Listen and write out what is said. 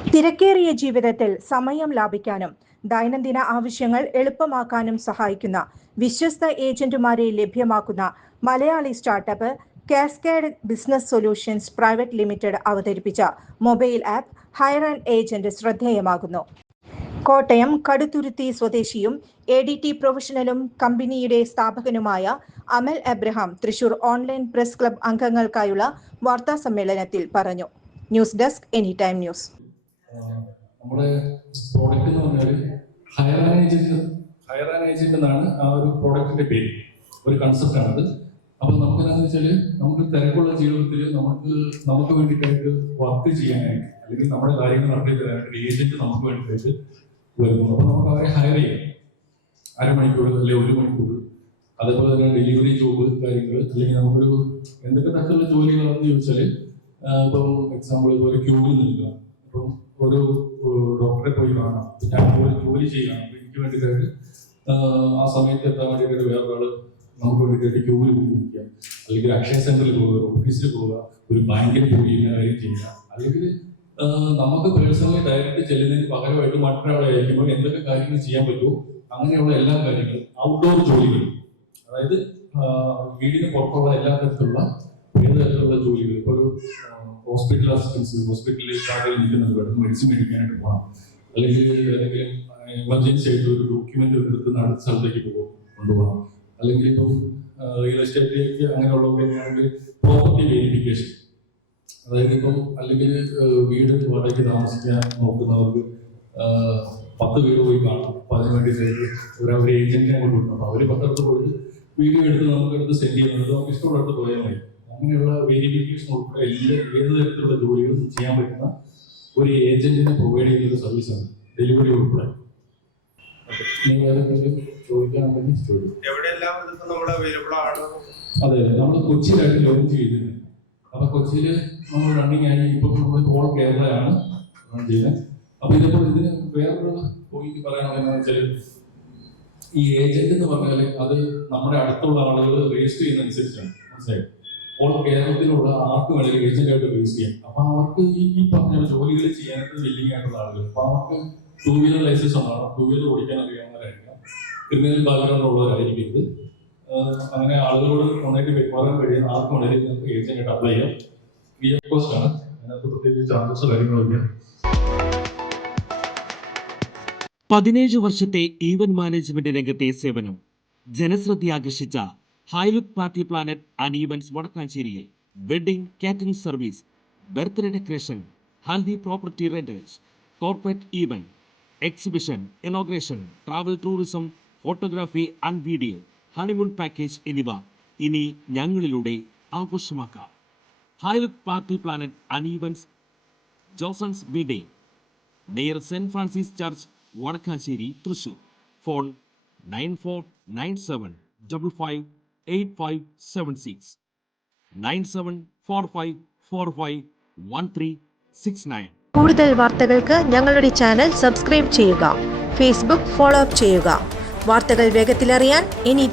തിരക്കേറിയ ജീവിതത്തിൽ സമയം ലാഭിക്കാനും ദൈനംദിന ആവശ്യങ്ങൾ എളുപ്പമാക്കാനും സഹായിക്കുന്ന വിശ്വസ്ത ഏജന്റുമാരെ ലഭ്യമാക്കുന്ന Malayali startup Cascade business solutions private limited അവതരിപ്പിച്ച mobile app hire and agent ശ്രദ്ധേയമാകുന്നു. കോട്ടയം കടുത്തുരുത്തി സ്വദേശിയും ADT പ്രൊഫഷണലും കമ്പനിയുടെ സ്ഥാപകനുമായ Amal Abraham Thrissur online press club അംഗങ്ങൾക്കായുള്ള വാർത്താ സമ്മേളനത്തിൽ പറഞ്ഞു. News desk any time news. നമ്മുടെ പ്രോഡക്റ്റ് എന്ന് പറഞ്ഞാൽ ഹയർ ആൻഡ് ഏജന്റ് എന്നാണ് ആ ഒരു പ്രോഡക്റ്റിന്റെ പേര്. ഒരു കൺസെപ്റ്റാണത്. അപ്പോൾ നമുക്ക് എന്താണെന്ന് വെച്ചാൽ നമുക്ക് തിരക്കുള്ള ജീവിതത്തിൽ നമുക്ക് വേണ്ടിയിട്ടായിട്ട് വർക്ക് ചെയ്യാനായിട്ട് അല്ലെങ്കിൽ നമ്മുടെ കാര്യങ്ങൾ നടത്തി തരാനായിട്ട് ഏജന്റ് നമുക്ക് വേണ്ടിയിട്ട് വരുന്നു. അപ്പോൾ നമുക്ക് അവരെ ഹയർ ചെയ്യാം. അരമണിക്കൂർ അല്ലെങ്കിൽ 1 മണിക്കൂർ. അതേപോലെ തന്നെ ഡെലിവറി ജോബ് കാര്യങ്ങൾ അല്ലെങ്കിൽ നമുക്കൊരു എന്തൊക്കെ തരത്തിലുള്ള ജോലികളാണെന്ന് ചോദിച്ചാൽ ഇപ്പം എക്സാമ്പിൾ ഒരു ക്യൂവിൽ നിൽക്കുക. ഇപ്പം ഒരു ഡോക്ടറെ പോയി കാണാം, ഞാൻ ജോലി ചെയ്യണം, എനിക്ക് വേണ്ടിയിട്ടായിട്ട് ആ സമയത്ത് എത്താൻ വേണ്ടിയിട്ട് വേറൊരാൾ നമുക്ക് വേണ്ടിയിട്ട് ക്യൂവിൽ പോയി നിൽക്കുക, അല്ലെങ്കിൽ അക്ഷയ സെന്ററിൽ പോവുക, ഓഫീസിൽ പോവുക, ഒരു ബാങ്കിൽ പോയി ഇന്ന കാര്യം ചെയ്യുക, അല്ലെങ്കിൽ നമുക്ക് പേഴ്സണലി ഡയറക്റ്റ് ചെല്ലുന്നതിന് പകരമായിട്ട് മറ്റൊരാളെ അയക്കുമ്പോൾ എന്തൊക്കെ കാര്യങ്ങൾ ചെയ്യാൻ പറ്റുമോ അങ്ങനെയുള്ള എല്ലാ കാര്യങ്ങളും ഔട്ട്ഡോർ ജോലികൾ, അതായത് വീടിന് പുറത്തുള്ള എല്ലാ തരത്തിലുള്ള ഏത് തരത്തിലുള്ള ജോലികൾ. ഇപ്പോൾ ഒരു ഹോസ്പിറ്റൽ അസിസ്റ്റൻസ്, ഹോസ്പിറ്റലിൽ കാർഡിൽ നിൽക്കുന്നുണ്ട്, മെഡിസിൻ മേടിക്കാനായിട്ട് പോകണം, അല്ലെങ്കിൽ ഏതെങ്കിലും എമർജൻസി ആയിട്ട് ഒരു ഡോക്യുമെന്റ് എടുത്ത് അടുത്ത സ്ഥലത്തേക്ക് കൊണ്ടുപോകണം, അല്ലെങ്കിൽ ഇപ്പം റിയൽ എസ്റ്റേറ്റിലേക്ക് അങ്ങനെയുള്ളവർക്ക് തന്നെയാണെങ്കിൽ പ്രോപ്പർട്ടി വെരിഫിക്കേഷൻ, അതായത് ഇപ്പം അല്ലെങ്കിൽ വീട് വാടകയ്ക്ക് താമസിക്കാൻ നോക്കുന്നവർക്ക് 10 വീട് പോയി കാണാം. അപ്പം അതിന് വേണ്ടിയിട്ട് ഒരു ഏജന്റിനെ കൊണ്ടുവിട്ടു. അപ്പോൾ അവർ പത്രത്തിൽ പോയിട്ട് വീഡിയോ എടുത്ത് നമുക്കെടുത്ത് സെൻഡ് ചെയ്യുന്നത് നമുക്ക് ഇഷ്ടമുള്ളടത്ത് പോയാൽ മതി. അങ്ങനെയുള്ള വെരിഫിക്കേഷൻ ഉൾപ്പെടെ ഏത് തരത്തിലുള്ള ജോലികളും ചെയ്യാൻ പറ്റുന്ന ഒരു ഏജന്റിനെ പ്രൊവൈഡ് ചെയ്യുന്ന ഒരു സർവീസാണ് ഡെലിവറി ഉൾപ്പെടെ. നിങ്ങൾ ഏതെങ്കിലും ചോദിക്കാനുണ്ടെങ്കിൽ ചോദിക്കും. അതെ, നമ്മൾ കൊച്ചിയിലായിട്ട് ലോഞ്ച് ചെയ്തിട്ടുണ്ട്. അപ്പൊ കൊച്ചിയിൽ നമ്മൾ റണ്ണിങ് ആയി ഇപ്പം നമ്മൾ ഓൾ കേരളയാണ് റൺ ചെയ്യുന്നത്. അപ്പൊ ഇതേപോലെ ഇതിന് വേറൊരു പോയിന്റ് പറയാനുള്ളതെന്ന് വെച്ചാൽ ഈ ഏജന്റ് എന്ന് പറഞ്ഞാൽ അത് നമ്മുടെ അടുത്തുള്ള ആളുകൾ രജിസ്റ്റർ ചെയ്യുന്നതനുസരിച്ചാണ്. മനസ്സിലായി? ഓൾ കേരളത്തിലുള്ള ആർക്ക് വേണമെങ്കിൽ ഏജന്റ് ആയിട്ട് രജിസ്റ്റർ ചെയ്യാം. അപ്പൊ അവർക്ക് ഈ പറഞ്ഞ ജോലികൾ ചെയ്യാനായിട്ട് വില്ലിംഗ് ആയിട്ടുള്ള ആളുകൾ, അപ്പൊ അവർക്ക് 2 വീലർ ലൈസൻസ് ഉണ്ടാവണം, 2 വീലർ ഓടിക്കാൻ അറിയാവുന്നവരായിരിക്കണം, ക്രിമിനൽ ബാക്ക്ഗ്രൗണ്ട് ഉള്ളവരായിരിക്കും. ഇത് അങ്ങനെ ആളുകളോട് നന്നായിട്ട് പെരുമാറാൻ കഴിയുന്ന ആർക്കും വേണമെങ്കിൽ നമുക്ക് ഏജന്റ് ആയിട്ട് അപ്ലൈ ചെയ്യാം. ഫ്രീ ഓഫ് കോസ്റ്റ് ആണ്. അതിനകത്ത് പ്രത്യേകിച്ച് ചാർജസ് കാര്യങ്ങളൊക്കെ. 17 വർഷത്തെ ഈവന്റ് മാനേജ്മെന്റ് രംഗത്തെ സേവനം ജനശ്രദ്ധയാകർഷിച്ച Highlook party planet and events വടക്കാഞ്ചേരിയിൽ wedding catering service, birthday decoration, haldi property rentals, corporate event, exhibition, inauguration, travel tourism, photography and video, honeymoon package എന്നിവ ഇനി ഞങ്ങളിലൂടെ ആഘോഷമാക്കാം. Highlook party planet and events, Josons building, near Saint Francis church, Vadakkanchery, Thrissur. Phone 9497558576 9745451369. കൂടുതൽ വാർത്തകൾക്ക് ഞങ്ങളുടെ channel subscribe ചെയ്യുക. Facebook follow up ചെയ്യുക. വാർത്തകൾ വേഗത്തിലറിയാൻ എനി